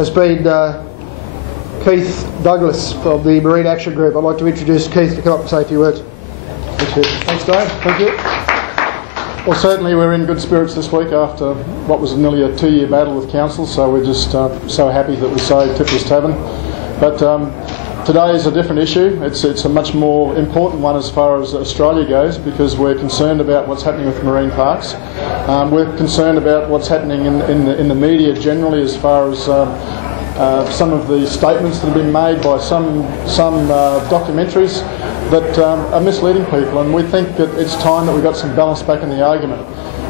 Has been Keith Douglas from the Marine Action Group. I'd like to introduce Keith to come up and say a few words. Thanks, Dave. Thank you. Well, certainly we're in good spirits this week after what was nearly a 2-year battle with council, so we're just so happy that we saved Tippler's Tavern. But today is a different issue. It's a much more important one as far as Australia goes, because we're concerned about what's happening with marine parks. We're concerned about what's happening in the media generally as far as some of the statements that have been made by some documentaries that are misleading people, and we think that it's time that we got some balance back in the argument.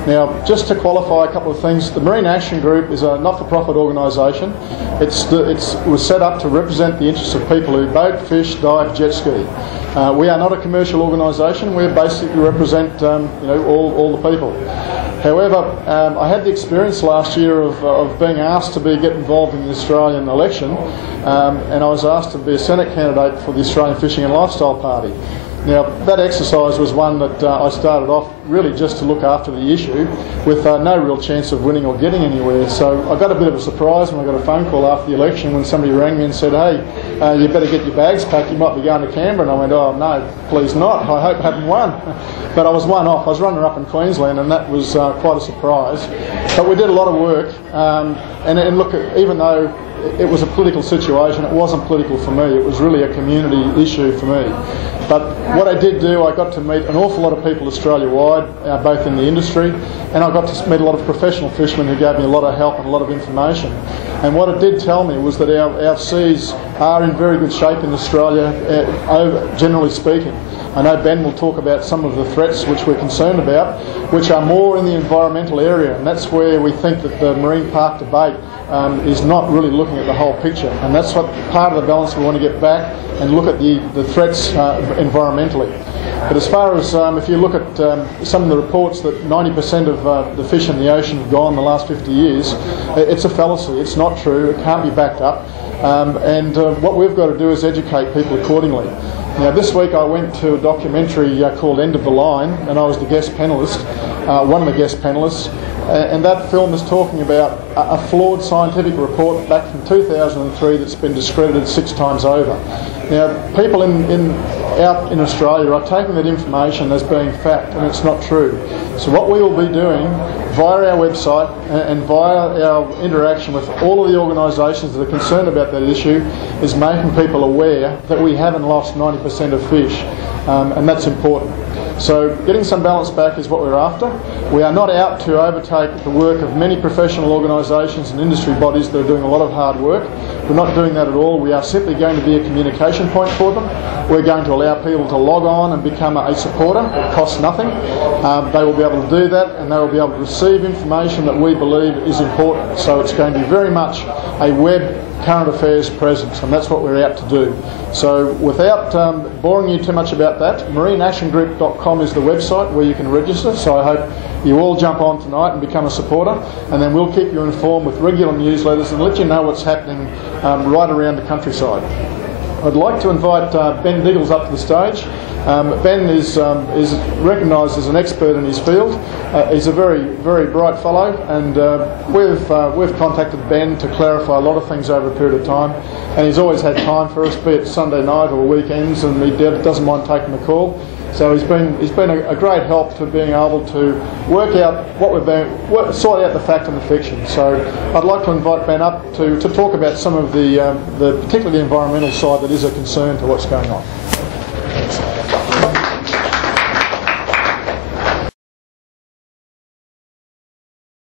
Now, just to qualify a couple of things, the Marine Action Group is a not-for-profit organisation. It was set up to represent the interests of people who boat, fish, dive, jet ski. We are not a commercial organisation. We basically represent all the people. However, I had the experience last year of being asked to get involved in the Australian election, and I was asked to be a Senate candidate for the Australian Fishing and Lifestyle Party. Now, that exercise was one that I started off really just to look after the issue, with no real chance of winning or getting anywhere. So I got a bit of a surprise when I got a phone call after the election when somebody rang me and said, "Hey, you better get your bags packed, you might be going to Canberra." And I went, "Oh no, please not, I hope I haven't won." But I was one off. I was runner up in Queensland, and that was quite a surprise. But we did a lot of work, and look, even though it was a political situation, it wasn't political for me. It was really a community issue for me. But what I did do, I got to meet an awful lot of people Australia-wide, both in the industry, and I got to meet a lot of professional fishermen who gave me a lot of help and a lot of information. And what it did tell me was that our seas are in very good shape in Australia, generally speaking. I know Ben will talk about some of the threats which we're concerned about, which are more in the environmental area, and that's where we think that the marine park debate is not really looking at the whole picture, and that's what part of the balance we want to get back and look at the threats environmentally. But as far as if you look at some of the reports that 90% of the fish in the ocean have gone in the last 50 years, it's a fallacy. It's not true. It can't be backed up. And what we've got to do is educate people accordingly. Now, this week I went to a documentary called End of the Line, and I was the guest panellist, one of the guest panellists, and that film is talking about a flawed scientific report back from 2003 that's been discredited 6 times over. Now, people out in Australia are taking that information as being fact, and it's not true. So what we will be doing via our website and via our interaction with all of the organisations that are concerned about that issue is making people aware that we haven't lost 90% of fish, and that's important. So getting some balance back is what we're after. We are not out to overtake the work of many professional organisations and industry bodies that are doing a lot of hard work. We're not doing that at all. We are simply going to be a communication point for them. We're going to allow people to log on and become a supporter. It costs nothing. They will be able to do that, and they will be able to receive information that we believe is important. So it's going to be very much a web current affairs presence, and that's what we're out to do. So without boring you too much about that, marineactiongroup.com is the website where you can register. So I hope you all jump on tonight and become a supporter, and then we'll keep you informed with regular newsletters and let you know what's happening right around the countryside. I'd like to invite Ben Diggles up to the stage. Ben is recognised as an expert in his field. He's a very, very bright fellow, and we've contacted Ben to clarify a lot of things over a period of time, and he's always had time for us, be it Sunday night or weekends, and he doesn't mind taking the call. So he's been a great help to being able to work out what we're doing, sort out the fact and the fiction. So I'd like to invite Ben up to talk about some of the particularly the environmental side that is a concern to what's going on. Thanks.